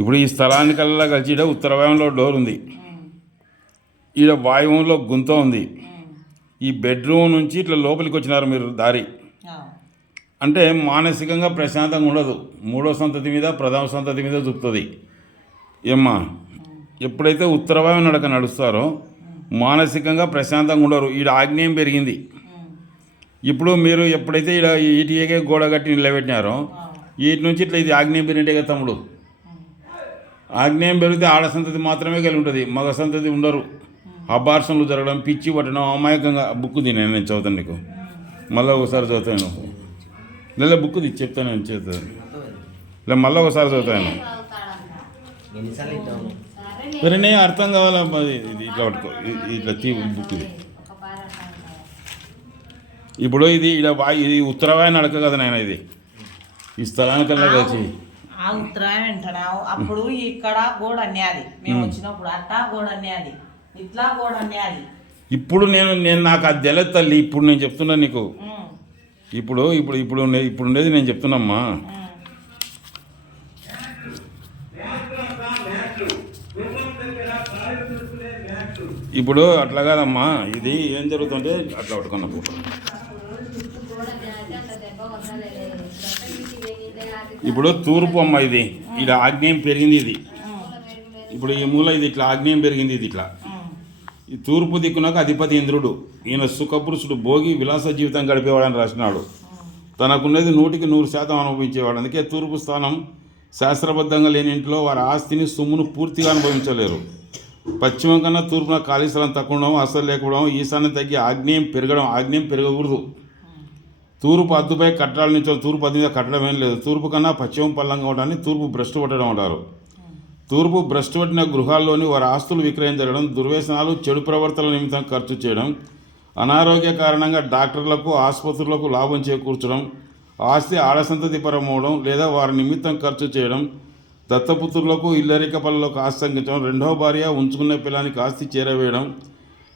ఇప్పుడు ఈ స్థలానికల్లా కలిసి ఈడ ఉత్తర వాయువులో డోర్ ఉంది, ఈడ వాయువులో గుంత ఉంది. ఈ బెడ్రూమ్ నుంచి ఇట్లా లోపలికి వచ్చినారు మీరు దారి అంటే మానసికంగా ప్రశాంతంగా ఉండదు. మూడో సంతతి మీద ప్రథమ సంతతి మీద చూపుతుంది. ఏమ్మా ఎప్పుడైతే ఉత్తర వాయువు నడక నడుస్తారో మానసికంగా ప్రశాంతంగా ఉండరు. ఈడ ఆగ్నేయం పెరిగింది. ఇప్పుడు మీరు ఎప్పుడైతే ఈడ ఈటికే గోడ కట్టి నిలబెట్టినారో వీటి నుంచి ఇట్లా ఇది ఆగ్నేయం పెరిగితే కదా తమ్ముడు. ఆగ్నేయం పెరిగితే ఆడ సంతతి మాత్రమే కలిగి ఉంటుంది, మగ సంతతి ఉండరు. అబార్షన్లు జరగడం, పిచ్చి పట్టడం, అమాయకంగా బుక్ నేను చదువుతాను నీకు, మళ్ళీ ఒకసారి చదువుతాను. లేదా బుక్ చెప్తాను నేను చదువుతాను, లేదా మళ్ళీ ఒకసారి చదువుతాను. సరే అర్థం కావాలా, ఇది ఇట్లా పట్టుకో, ఇట్లా తీ బుక్. ఇది ఇప్పుడు ఇది ఇది ఉత్తరవాయు నడక కదా నాయన. ఇది ఈ స్థలానికల్లా కలిసి ఉత్తరాయణ వింటున్నావు. అప్పుడు ఇక్కడ గోడ అన్యాది, మేము వచ్చినప్పుడు అట్టా గోడ అన్యాది, ఇట్లా గోడ అన్యాది. ఇప్పుడు నేను నాకు అది తెలియదు తల్లి. ఇప్పుడు నేను చెప్తున్నా నీకు. ఇప్పుడు ఇప్పుడు ఇప్పుడు ఇప్పుడు ఉండేది నేను చెప్తున్నామ్మా. ఇప్పుడు అట్లా కాదమ్మా, ఇది ఏం జరుగుతుంటే అట్లా పట్టుకున్నా. ఇప్పుడు తూర్పు అమ్మ, ఇది ఇక్కడ ఆగ్నేయం పెరిగింది. ఇది ఇప్పుడు ఈ మూల ఇది ఇట్లా ఆగ్నేయం పెరిగింది. ఇది ఇట్లా ఈ తూర్పు దిక్కునకు అధిపతి ఇంద్రుడు. ఈయన సుఖపురుషుడు, భోగి, విలాస జీవితం గడిపేవాడని రాసినాడు. తనకున్నది 100% అనుభవించేవాడు. అందుకే తూర్పు స్థానం శాస్త్రబద్ధంగా లేని ఇంట్లో వారి ఆస్తిని, సొమ్మును పూర్తిగా అనుభవించలేరు. పశ్చిమం కన్నా తూర్పున ఖాళీ స్థలం తక్కువ ఉండడం, అసలు లేకపోవడం, ఈశాన్యం తగ్గి ఆగ్నేయం పెరగడం. ఆగ్నేయం పెరగకూడదు. తూర్పు అద్దుపై కట్టడాల నుంచి తూర్పు అద్దు మీద కట్టడం ఏం లేదు. తూర్పు కన్నా పశ్చిమం పల్లంగా ఉండడాన్ని తూర్పు భ్రష్టు పట్టడం అంటారు. తూర్పు భ్రష్టు పట్టిన గృహాల్లోని వారి ఆస్తులు విక్రయం జరగడం, దుర్వ్యసనాలు, చెడు ప్రవర్తనల నిమిత్తం ఖర్చు చేయడం, అనారోగ్య కారణంగా డాక్టర్లకు, ఆసుపత్రులకు లాభం చేకూర్చడం, ఆస్తి ఆడసంతతి పరమవడం లేదా వారి నిమిత్తం ఖర్చు చేయడం, దత్తపుత్రులకు, ఇల్లరిక పనులకు ఆస్తి అంకించడం, రెండవ భార్య ఉంచుకున్న పిల్లానికి ఆస్తి చేరవేయడం,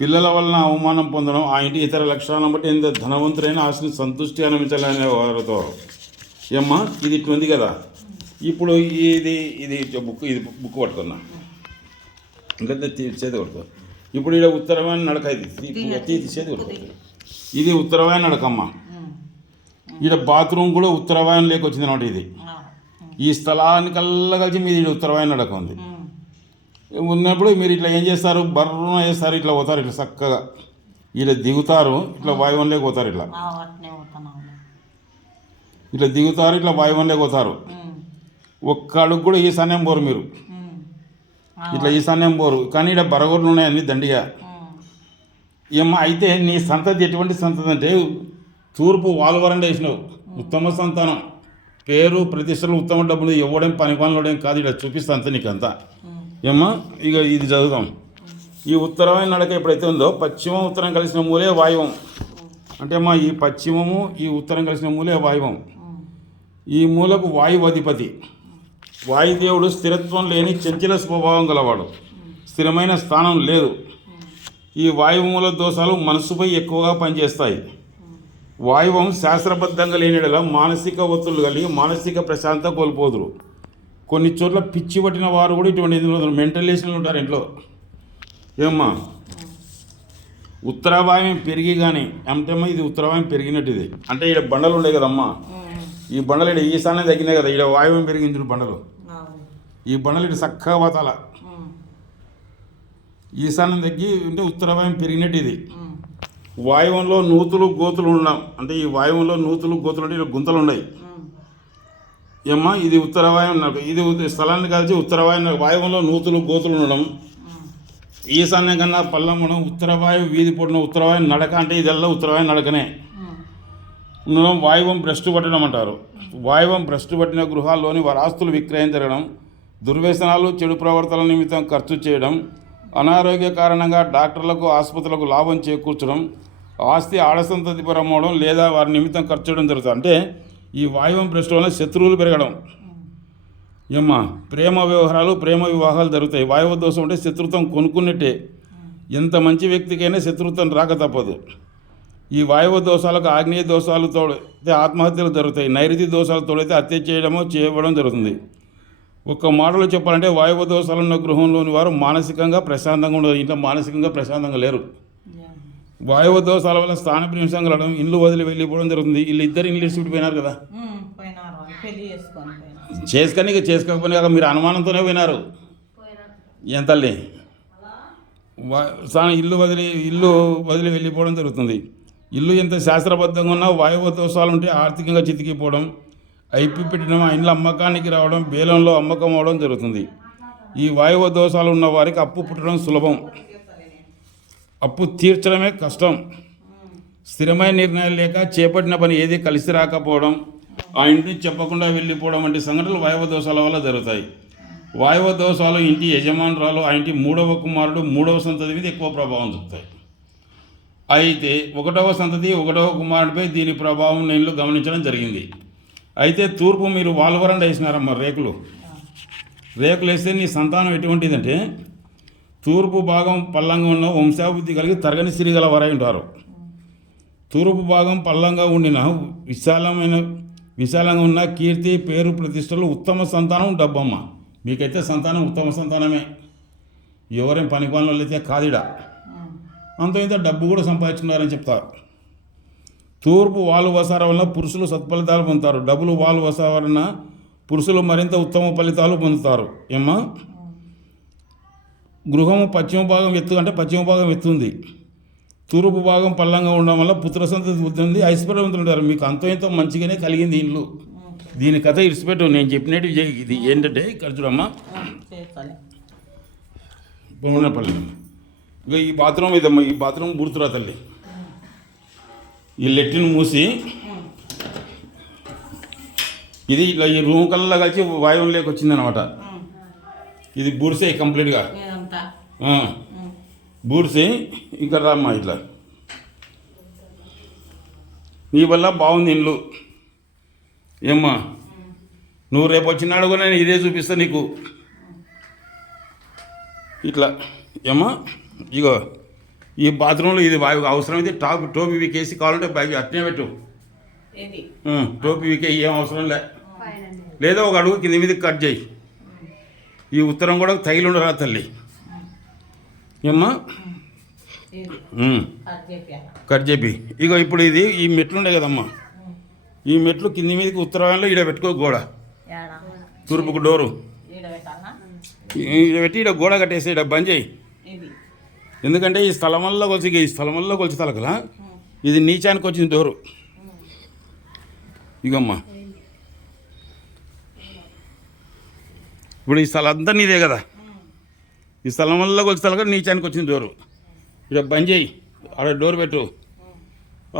పిల్లల వలన అవమానం పొందడం, ఆ ఇంటి ఇతర లక్షణాలను బట్టి ఎంత ధనవంతులైన ఆస్తిని సంతృష్టి అనుభవించాలనే వారితో. ఏమ్మా ఇది ఇట్లుంది కదా. ఇప్పుడు ఇది ఇది బుక్ పట్టుకున్నా, ఇంకా చేతి కొడుకో. ఇప్పుడు ఇక్కడ ఉత్తరమైన నడక, ఇది చేతి కొడుకో. ఇది ఉత్తరమైన నడకమ్మ. ఇక్కడ బాత్రూమ్ కూడా ఉత్తరవాయం లేకొచ్చింది అనమాట. ఇది ఈ స్థలానికల్లా కలిసి మీరు ఇక్కడ ఉత్తరవాయం నడక ఉంది. ఉన్నప్పుడు మీరు ఇట్లా ఏం చేస్తారు, బర్రున చేస్తారు, ఇట్లా పోతారు, ఇట్లా చక్కగా ఇట్లా దిగుతారు, ఇట్లా వాయువంలోకి పోతారు. ఇట్లా ఇట్లా దిగుతారు, ఇట్లా వాయువంలోకి పోతారు. ఒక్క అడుగు కూడా ఈశాన్యం పోరు మీరు, ఇట్లా ఈశాన్యం పోరు. కానీ ఇక్కడ బరగొడ్లు ఉన్నాయి అన్ని దండిగా. ఏమో అయితే నీ సంతతి ఎటువంటి సంతతి అంటే తూర్పు వాలువరం వేసినావు, ఉత్తమ సంతానం, పేరు ప్రతిష్టలు, ఉత్తమ డబ్బులు, ఇవ్వడం పని పనులు కాదు. ఇక్కడ చూపిస్తా అంతే నీకంతా. ఏమ్మా ఇక ఇది చదువుదాం. ఈ ఉత్తరమైన నడక ఎప్పుడైతే ఉందో పశ్చిమం ఉత్తరం కలిసిన మూలే వాయువం. అంటే అమ్మా ఈ పశ్చిమము ఈ ఉత్తరం కలిసిన మూలే వాయువం. ఈ మూలకు వాయువు అధిపతి. వాయుదేవుడు స్థిరత్వం లేని చంచల స్వభావం గలవాడు, స్థిరమైన స్థానం లేదు. ఈ వాయుమూల దోషాలు మనస్సుపై ఎక్కువగా పనిచేస్తాయి. వాయువం శాస్త్రబద్ధంగా లేనిడలా మానసిక ఒత్తిళ్లు కలిగి మానసిక ప్రశాంతత కోల్పోదురు. కొన్ని చోట్ల పిచ్చి పట్టిన వారు కూడా ఇటువంటి మెంటలేషన్లు ఉంటారు ఇంట్లో. ఏమ్మా ఉత్తరవాయం పెరిగి కానీ అంటేమ్మా ఇది ఉత్తరవాయం పెరిగినట్టు. ఇది అంటే ఇక్కడ బండలు ఉండే కదమ్మా, ఈ బండలు ఇక్కడ ఈశాన్యం తగ్గినాయి కదా, ఇక్కడ వాయువం పెరిగింది బండలు. ఈ బండలు ఇటు చక్కగా పోతాల, ఈశాన్యం తగ్గి అంటే ఉత్తరవాయం పెరిగినట్టు. ఇది వాయువంలో నూతులు గోతులు ఉండడం, అంటే ఈ వాయువంలో నూతులు గోతులు అంటే ఇక్కడ గుంతలు ఉన్నాయి. ఏమ్మా ఇది ఉత్తరవాయం. ఇది స్థలాన్ని కలిసి ఉత్తరవాయు వాయువంలో నూతులు గోతులు ఉండడం, ఈశాన్యం కన్నా పల్లం ఉండడం, ఉత్తరవాయు వీధి పొడిన ఉత్తరవాయు నడక అంటే ఇదల్లా ఉత్తరవాయు నడకనే ఉండడం. వాయువం భ్రష్టు పట్టడం అంటారు. వాయువం భ్రష్టు పట్టిన గృహాల్లోని వారి ఆస్తులు విక్రయం జరగడం, దుర్వ్యసనాలు, చెడు ప్రవర్తనల నిమిత్తం ఖర్చు చేయడం, అనారోగ్య కారణంగా డాక్టర్లకు, ఆసుపత్రులకు లాభం చేకూర్చడం, ఆస్తి ఆడసంతతి పరమవడం లేదా వారి నిమిత్తం ఖర్చు చేయడం జరుగుతుంది. అంటే ఈ వాయువం భ్రష్టు వల్ల శత్రువులు పెరగడం. ఏమ్మా ప్రేమ వ్యవహారాలు, ప్రేమ వివాహాలు జరుగుతాయి. వాయువ దోషం అంటే శత్రుత్వం కొనుక్కున్నట్టే. ఎంత మంచి వ్యక్తికైనా శత్రుత్వం రాక తప్పదు. ఈ వాయువ దోషాలకు ఆగ్నేయ దోషాలు తోడైతే ఆత్మహత్యలు జరుగుతాయి. నైరుతి దోషాలు తోడైతే హత్య చేయడమో చేయడం జరుగుతుంది. ఒక మాటలో చెప్పాలంటే వాయువ దోషాలు ఉన్న గృహంలోని వారు మానసికంగా ప్రశాంతంగా ఉండదు. ఇంట్లో మానసికంగా ప్రశాంతంగా లేరు. వాయువ దోషాల వల్ల స్థానప్రింశం కలగడం, ఇల్లు వదిలి వెళ్ళిపోవడం జరుగుతుంది. వీళ్ళు ఇద్దరు ఇల్లు ఇచ్చిపోయినారు కదా, పోయినారు పెళ్లి చేసుకొని పోయినారు. చేసుకొని ఇక చేసుకోకపోయినా కాక మీరు అనుమానంతోనే పోయినారు. ఏం తల్లి ఇల్లు వదిలి వెళ్ళిపోవడం జరుగుతుంది. ఇల్లు ఎంత శాస్త్రబద్ధంగా ఉన్నా వాయువ దోషాలు ఉంటే ఆర్థికంగా చితికిపోవడం, ఐపి పెట్టడం, ఇండ్ల అమ్మకానికి రావడం, బేలంలో అమ్మకం అవడం జరుగుతుంది. ఈ వాయువ దోషాలు ఉన్న వారికి అప్పు పుట్టడం సులభం, అప్పు తీర్చడమే కష్టం. స్థిరమైన నిర్ణయాలు లేక చేపట్టిన పని ఏది కలిసి రాకపోవడం, ఆ ఇంటిని చెప్పకుండా వెళ్ళిపోవడం వంటి సంఘటనలు వాయువ దోషాల వల్ల జరుగుతాయి. వాయువ దోషాలు ఇంటి యజమానురాలు, ఆ ఇంటి 3వ కుమారుడు 3వ సంతతి మీద ఎక్కువ ప్రభావం చూపుతాయి. అయితే 1వ సంతతి 1వ కుమారుడిపై దీని ప్రభావం నేను గమనించడం జరిగింది. అయితే తూర్పు మీరు వాల్వరండ వేసినారమ్మ, రేకులు వేస్తే నీ సంతానం ఎటువంటిదంటే తూర్పు భాగం పల్లంగా ఉన్న వంశాభివృద్ధి కలిగి తరగని సిరిగల వారై ఉంటారు. తూర్పు భాగం పల్లంగా ఉండిన విశాలంగా ఉన్న కీర్తి, పేరు, ప్రతిష్టలు, ఉత్తమ సంతానం, డబ్బమ్మ. మీకైతే సంతానం ఉత్తమ సంతానమే. ఎవరేం పని పనులు అయితే కాదిడా, అంత ఇంత డబ్బు కూడా సంపాదించుకున్నారని చెప్తారు. తూర్పు వాలు వసార వలన పురుషులు సత్ఫలితాలు పొందుతారు. డబ్బులు వాలు వసార వలన పురుషులు మరింత ఉత్తమ ఫలితాలు పొందుతారు. ఏమ్మా, గృహము పశ్చిమ భాగం ఎత్తుంది. తూర్పు భాగం పల్లంగా ఉండడం వల్ల పుత్ర సంతతి ఉంటుంది, ఐశ్వర్యవంతులు. మీకు అంతో ఎంతో మంచిగానే కలిగింది ఇల్లు. దీని కథ ఇడిచిపెట్టు, నేను చెప్పినట్టు ఇది ఏంటంటే ఇక్కడ చూడమ్మా, బొమ్మనపల్లి. ఇక ఈ బాత్రూమ్ ఇదమ్మా, ఈ బాత్రూమ్ బూర్తురా తల్లి. ఈ లెట్రిన్ మూసి ఇది ఇలా ఈ రూమ్ కల్లా కలిసి వాయువు లేక వచ్చిందనమాట. ఇది బూర్సే కంప్లీట్గా బూర్సి. ఇంకా రామ్మా ఇట్లా, నీ వల్ల బాగుంది ఇల్లు. ఏమ్మా, నువ్వు రేపు వచ్చినాడు కూడా నేను ఇదే చూపిస్తా నీకు. ఇట్లా ఏమ్మా, ఇగో ఈ బాత్రూంలో ఇది అవసరమైతే టోపీ వీకేసి కావాలంటే బ్యాగ్ అట్నే పెట్టు. టోపీ వీకే ఏం అవసరం లేదా ఒక అడుగు కింద మీదకి కట్ చేయి. ఈ ఉత్తరం కూడా తగిలి ఉండరా తల్లి. ఏమ్మా, కట్ చెప్పి. ఇగో ఇప్పుడు ఇది ఈ మెట్లు ఉండే కదమ్మా, ఈ మెట్లు కింది మీదకి ఉత్తరాయణలో ఈడ పెట్టుకో. గోడ తూర్పుకు డోరు ఈడ పెట్టి ఈడ గోడ కట్టేసి ఈడ బంద్ చేయి. ఎందుకంటే ఈ స్థలంలో కొలిచి తలకలా ఇది నీచానికి వచ్చింది డోరు. ఇగమ్మా, ఇప్పుడు ఈ స్థలం అంతా నీదే కదా, ఈ స్థలంలో కొలిచి తలక నీచానికి వచ్చింది డోరు. ఇక్కడ బంద్ చేయి, ఆడ డోర్ పెట్టు.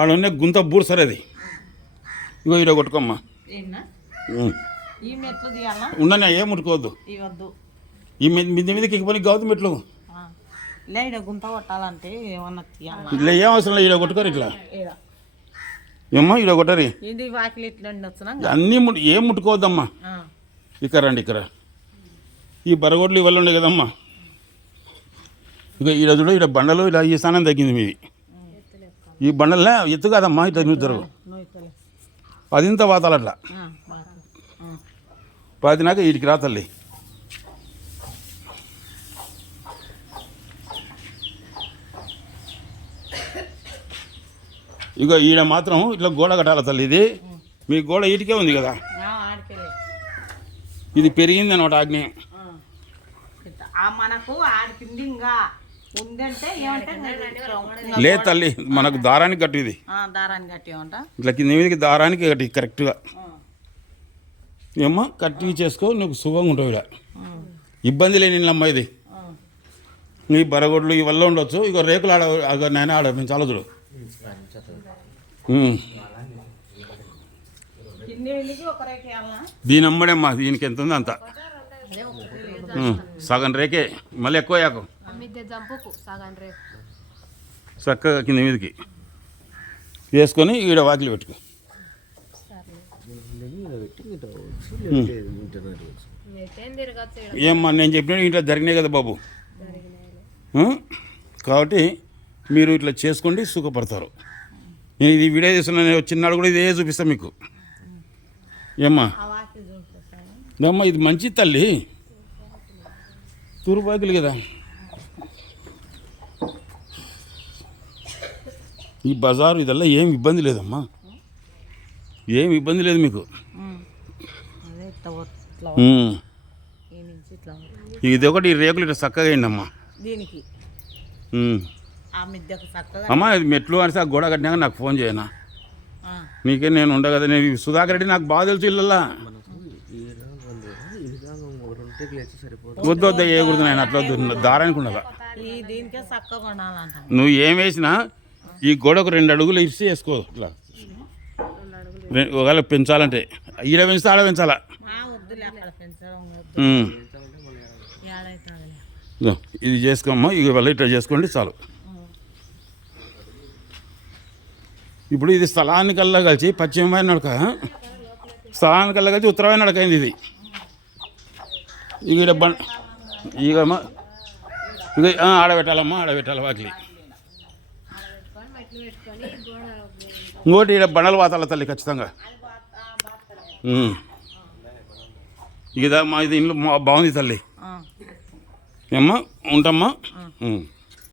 ఆడ గుంత బూడు సరే అది. ఇగో ఈడ కొట్టుకోమ్మా. ఉండని ఏం ముట్టుకోవద్దు. ఈ మిద్ది మీదకి ఎక్కిపోయి కావద్దు మెట్లు. గుంత కొట్టాలంటే ఇట్లా ఏం అవసరం లేదు, ఈడ కొట్టుకోరు. ఇట్లా ఏమ్మా, ఈడ కొట్టరి. అన్నీ ఏం ముట్టుకోవద్దమ్మా. ఇక్కడ రండి, ఇక్కడ ఈ బరగొడ్లు ఇవల్ల ఉండే కదమ్మా. ఇక ఈడ చూడ, ఈడ బండలు ఇలా ఈ స్థానం తగ్గింది మీది. ఈ బండలనే ఎత్తు కాదమ్మా, ఇట్లా నూతారు. పదింత వాతాలు అట్లా పాతినాక వీటికి రా తల్లి. ఇక ఈడ మాత్రం ఇట్లా గోడ కట్టాలి తల్లి. ఇది మీ గోడ ఈటికే ఉంది కదా, ఇది పెరిగింది అనమాట ఆగ్నేయం. లేదు తల్లి, మనకు దారానికి కట్టు. ఇది ఇట్లా కింద మీదకి దారానికి కట్టి కరెక్ట్గా. ఏమ్మా, కట్టి చేసుకో, నీకు సుఖంగా ఉంటావు. ఇక్కడ ఇబ్బంది లేని ఇల్లమ్మా ఇది. నీ బరగొడ్లు ఇవల్ల ఉండొచ్చు. ఇక రేకులు నాయన ఆడ మేము చాలా చూడు. దీని అమ్మడమ్మా, దీనికి ఎంత ఉంది అంత. సగం రేకే, మళ్ళీ ఎక్కువ యాకు చక్కగా కింద మీదకి వేసుకొని ఈడ వాకిలి పెట్టుకో. ఏమ్మా, నేను చెప్పిన ఇంట్లో జరిగినాయి కదా బాబు. కాబట్టి మీరు ఇట్లా చేసుకోండి, సుఖపడతారు. నేను ఇది వీడియో చేస్తున్నా, నేను చిన్నాడు కూడా ఇదే చూపిస్తాను మీకు. ఏమ్మా, అమ్మ ఇది మంచి తల్లి తూర్పు వాకిలి కదా. ఈ బజారు ఇదల్లా ఏం ఇబ్బంది లేదమ్మా, ఏం ఇబ్బంది లేదు మీకు. అదే ఇట్లా ఈ నుంచి ఇట్లా ఇది ఒకటి ఈ రేకులు ఇట్లా చక్కగా అయిందమ్మా. దీనికి ఆ మిద్దెకు చక్కగా అమ్మా ఇది మెట్లు అనేసి ఆ గోడ కట్టినాక నాకు ఫోన్ చేయనా, నీకే నేను ఉండ కదా. నేను సుధాకర్ రెడ్డి నాకు బాగా తెలుసు ఇళ్ళల్లా. వద్దు వద్ద వేయకూడదు, నేను అట్లా వద్దు, దారానికి ఉండదా. ఈ దీనికే చక్కగా ఉండాలంట. నువ్వు ఏం వేసినా ఈ గోడకు 2 అడుగులు ఇరిసి వేసుకో. ఇట్లా ఒకవేళ పెంచాలంటే ఈడ పెంచితే ఆడ పెంచాలా. వద్దులే అక్కడ పెంచడం ఇది చేసుకోమ్మా, ఇక వల్ల ఇట్లా చేసుకోండి చాలు. ఇప్పుడు ఇది స్థలానికల్లా కలిసి పశ్చిమమైన నడక, స్థలానికల్లా కలిసి ఉత్తరమైన నడక అయింది ఇది. ఇక ఇకమ్మా ఇక ఆడబెట్టాలమ్మా, ఆడబెట్టాలి వాకిలి. ఇంకోటి ఇక్కడ బండలు వాతాల తల్లి ఖచ్చితంగా. ఇదా మా ఇది ఇల్లు బాగుంది తల్లి. ఏమ్మా ఉంటామ్మా.